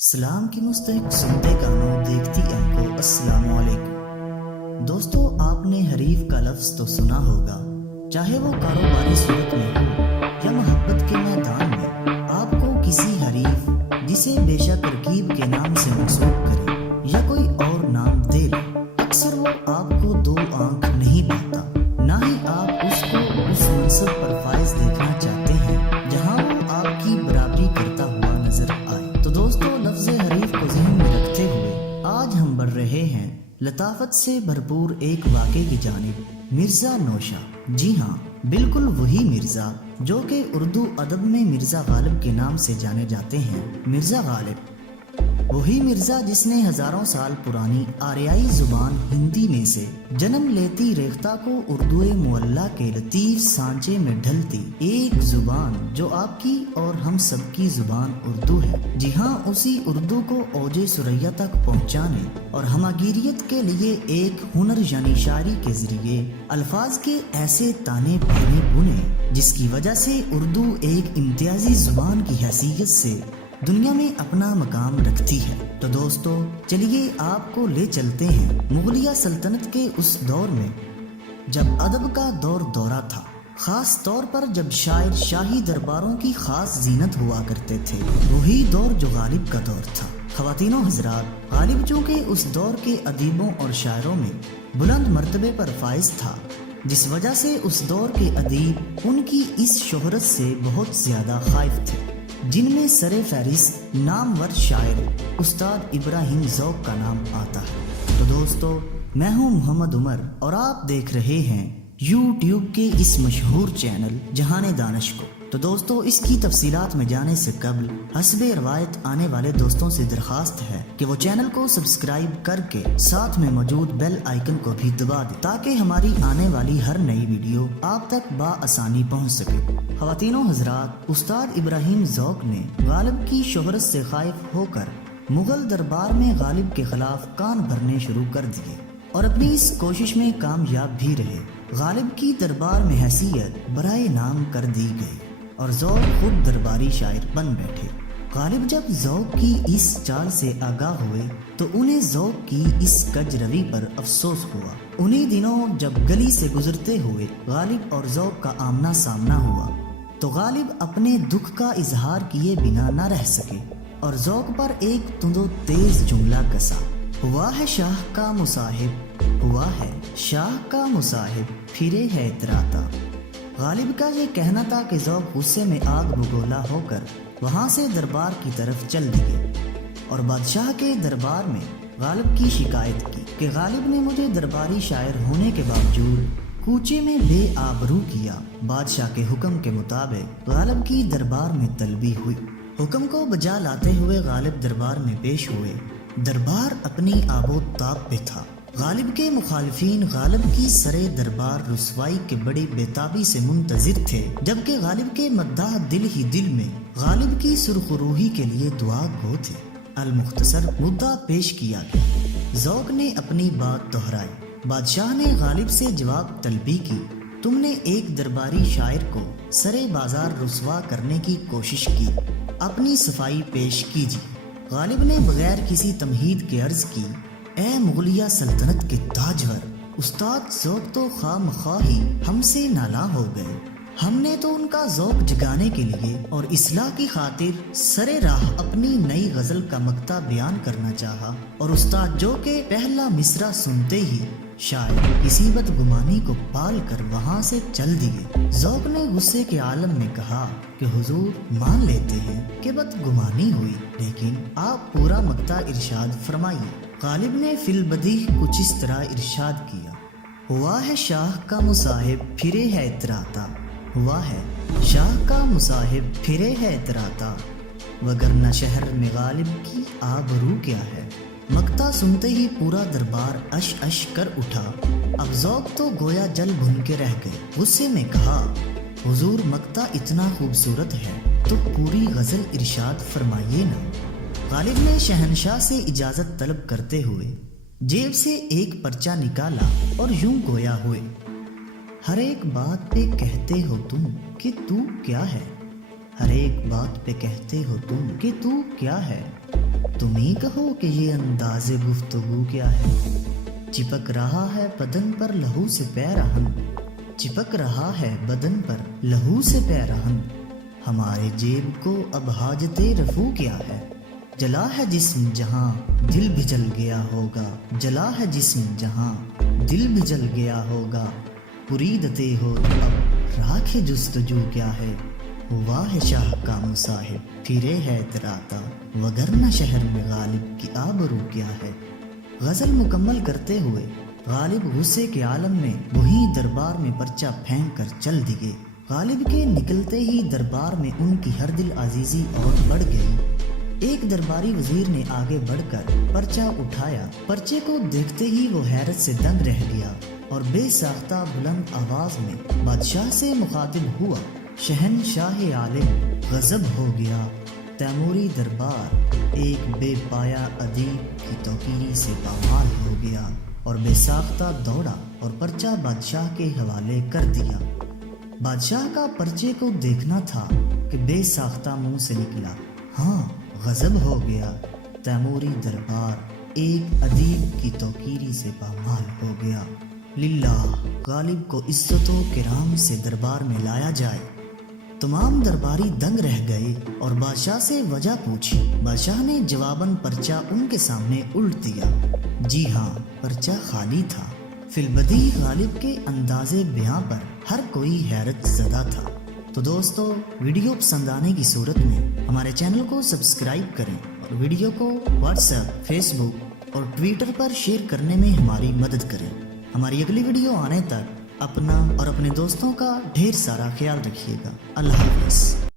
سلام کی مستحق سنتے کانوں دیکھتی آنکھوں السلام علیکم۔ دوستو، آپ نے حریف کا لفظ تو سنا ہوگا، چاہے وہ کاروباری صورت میں ہو یا محبت کے میدان میں۔ آپ کو کسی حریف جسے بے شک رقیب کے نام سے منسوب کرے یا کوئی اور نام دے لے، اکثر وہ آپ کو دو آنکھ نہیں پاتا، نہ ہی آپ اس کو اس منصب پر فائز دیکھنا چاہتے ہیں جہاں وہ آپ کی برابری کرتا ہوا نظر آئے۔ تو دوستو، لفظ حریف کو ذہن میں رکھتے ہوئے آج ہم بڑھ رہے ہیں لطافت سے بھرپور ایک واقعے کی جانب، مرزا نوشا۔ جی ہاں، بالکل وہی مرزا جو کہ اردو ادب میں مرزا غالب کے نام سے جانے جاتے ہیں۔ مرزا غالب، وہی مرزا جس نے ہزاروں سال پرانی آریائی زبان ہندی میں سے جنم لیتی ریختہ کو اردو معلیٰ کے لطیف سانچے میں ڈھلتی ایک زبان جو آپ کی اور ہم سب کی زبان اردو ہے۔ جی ہاں، اسی اردو کو اوج ثریا تک پہنچانے اور ہماگیریت کے لیے ایک ہنر یعنی شاعری کے ذریعے الفاظ کے ایسے تانے بانے بنے جس کی وجہ سے اردو ایک امتیازی زبان کی حیثیت سے دنیا میں اپنا مقام رکھتی ہے۔ تو دوستو، چلیے آپ کو لے چلتے ہیں مغلیہ سلطنت کے اس دور میں جب ادب کا دور دورہ تھا، خاص طور پر جب شاعر شاہی درباروں کی خاص زینت ہوا کرتے تھے۔ وہی دور جو غالب کا دور تھا۔ خواتین و حضرات، غالب چونکہ اس دور کے ادیبوں اور شاعروں میں بلند مرتبے پر فائز تھا، جس وجہ سے اس دور کے ادیب ان کی اس شہرت سے بہت زیادہ خائف تھے، جن میں سر فہرست نامور شاعر استاد ابراہیم ذوق کا نام آتا ہے۔ تو دوستو، میں ہوں محمد عمر اور آپ دیکھ رہے ہیں یوٹیوب کے اس مشہور چینل جہان دانش کو۔ تو دوستو، اس کی تفصیلات میں جانے سے قبل حسب روایت آنے والے دوستوں سے درخواست ہے کہ وہ چینل کو سبسکرائب کر کے ساتھ میں موجود بیل آئیکن کو بھی دبا دیں تاکہ ہماری آنے والی ہر نئی ویڈیو آپ تک بآسانی پہنچ سکے۔ خواتین و حضرات، استاد ابراہیم ذوق نے غالب کی شہرت سے خائف ہو کر مغل دربار میں غالب کے خلاف کان بھرنے شروع کر دیے اور اپنی اس کوشش میں کامیاب بھی رہے۔ غالب کی دربار میں حیثیت برائے نام کر دی گئی اور ذوق خود درباری شاعر بن بیٹھے۔ غالب جب ذوق کی اس چال سے آگاہ ہوئے تو انہیں ذوق کی اس کج روی پر افسوس ہوا۔ انہی دنوں جب گلی سے گزرتے ہوئے غالب اور ذوق کا آمنا سامنا ہوا تو غالب اپنے دکھ کا اظہار کیے بنا نہ رہ سکے اور ذوق پر ایک تند و تیز جملہ کسا۔ ہوا ہے شاہ کا مصاحب، ہوا ہے شاہ کا مصاحب، پھرے ہے اتراتا۔ غالب کا یہ کہنا تھا کہ ذوق غصے میں آگ بگولا ہو کر وہاں سے دربار کی طرف چل دیے اور بادشاہ کے دربار میں غالب کی شکایت کی کہ غالب نے مجھے درباری شاعر ہونے کے باوجود کوچے میں بے آبرو کیا۔ بادشاہ کے حکم کے مطابق غالب کی دربار میں طلبی ہوئی۔ حکم کو بجا لاتے ہوئے غالب دربار میں پیش ہوئے۔ دربار اپنی آب و تاب پہ تھا۔ غالب کے مخالفین غالب کی سرے دربار رسوائی کے بڑی بےتابی سے منتظر تھے، جبکہ غالب کے مداح دل ہی دل میں غالب کی سرخروہی کے لیے دعا گو تھے۔ المختصر مدعا پیش کیا گیا۔ ذوق نے اپنی بات دہرائی۔ بادشاہ نے غالب سے جواب طلبی کی، تم نے ایک درباری شاعر کو سرے بازار رسوا کرنے کی کوشش کی، اپنی صفائی پیش کیجیے۔ غالب نے بغیر کسی تمہید کے عرض کی، اے مغلیہ سلطنت کے تاجور، استاد ذوق تو خواہ مخواہ ہی ہم سے نالاں ہو گئے۔ ہم نے تو ان کا ذوق جگانے کے لیے اور اصلاح کی خاطر سرے راہ اپنی نئی غزل کا مقطع بیان کرنا چاہا اور استاد جو کہ پہلا مصرع سنتے ہی شاید کسی بدگمانی کو پال کر وہاں سے چل دیے۔ ذوق نے غصے کے عالم میں کہا کہ حضور مان لیتے ہیں کہ بدگمانی ہوئی، لیکن آپ پورا مقطع ارشاد فرمائیے۔ غالب نے فی البدیہہ کچھ اس طرح ارشاد کیا، ہوا ہے شاہ کا مصاحب، پھرے ہے اتراتا، ہوا ہے شاہ کا مصاحب، پھرے ہے اتراتا، وگرنہ شہر میں غالب کی آبرو کیا ہے۔ مقطع سنتے ہی پورا دربار اش اش کر اٹھا۔ اب ذوق تو گویا جل بھن کے رہ گئے۔ غصے میں کہا، حضور مقطع اتنا خوبصورت ہے تو پوری غزل ارشاد فرمائیے نا۔ غالب نے شہنشاہ سے اجازت طلب کرتے ہوئے جیب سے ایک پرچہ نکالا اور یوں گویا ہوئے، ہر ایک بات پہ کہتے ہو تم کہ تو کیا ہے، ہر ایک بات پہ کہتے ہو تم کہ تو کیا ہے، تم ہی کہو کہ یہ انداز گفتگو کیا ہے؟ چپک رہا ہے بدن پر لہو سے پیرہن، چپک رہا ہے بدن پر لہو سے پیرہن، ہمارے جیب کو اب حاجت رفو کیا ہے؟ جلا ہے جسم جہاں دل بھی جل گیا ہوگا، جلا ہے جسم جہاں دل بھی جل گیا ہوگا، پریدتے ہو تو اب راکھ جستجو کیا ہے؟ ہوا ہے شاہ کا مصاحب پھرے ہے تراتا، وگرنہ شہر میں غالب کی آبرو کیا ہے؟ غزل مکمل کرتے ہوئے غالب غصے کے عالم میں وہی دربار میں پرچہ پھینک کر چل دیے۔ غالب کے نکلتے ہی دربار میں ان کی ہر دل عزیزی اور بڑھ گئی۔ ایک درباری وزیر نے آگے بڑھ کر پرچہ اٹھایا، پرچے کو دیکھتے ہی وہ حیرت سے دنگ رہ گیا اور بے ساختہ بلند آواز میں بادشاہ سے مخاطب ہوا، شہنشاہ عالم غضب ہو گیا، تیموری دربار ایک بے پایا ادیب کی توقیری سے پامال ہو گیا اور بے ساختہ دوڑا اور پرچہ بادشاہ کے حوالے کر دیا۔ بادشاہ کا پرچے کو دیکھنا تھا کہ بے ساختہ منہ سے نکلا، ہاں غضب ہو گیا، تیموری دربار ایک ادیب کی توقیری سے پامال ہو گیا۔ للہ غالب کو عزت و کرام سے دربار میں لایا جائے۔ تمام درباری دنگ رہ گئے اور بادشاہ سے وجہ پوچھی۔ بادشاہ نے جواباً پرچہ ان کے سامنے الٹ دیا۔ جی ہاں، پرچہ خالی تھا۔ فی البدیہہ غالب کے انداز بیاں پر ہر کوئی حیرت زدہ تھا۔ تو دوستو، ویڈیو پسند آنے کی صورت میں ہمارے چینل کو سبسکرائب کریں اور ویڈیو کو واٹس ایپ، فیس بک اور ٹویٹر پر شیئر کرنے میں ہماری مدد کریں۔ ہماری اگلی ویڈیو آنے تک اپنا اور اپنے دوستوں کا ڈھیر سارا خیال رکھیے گا۔ اللہ حافظ۔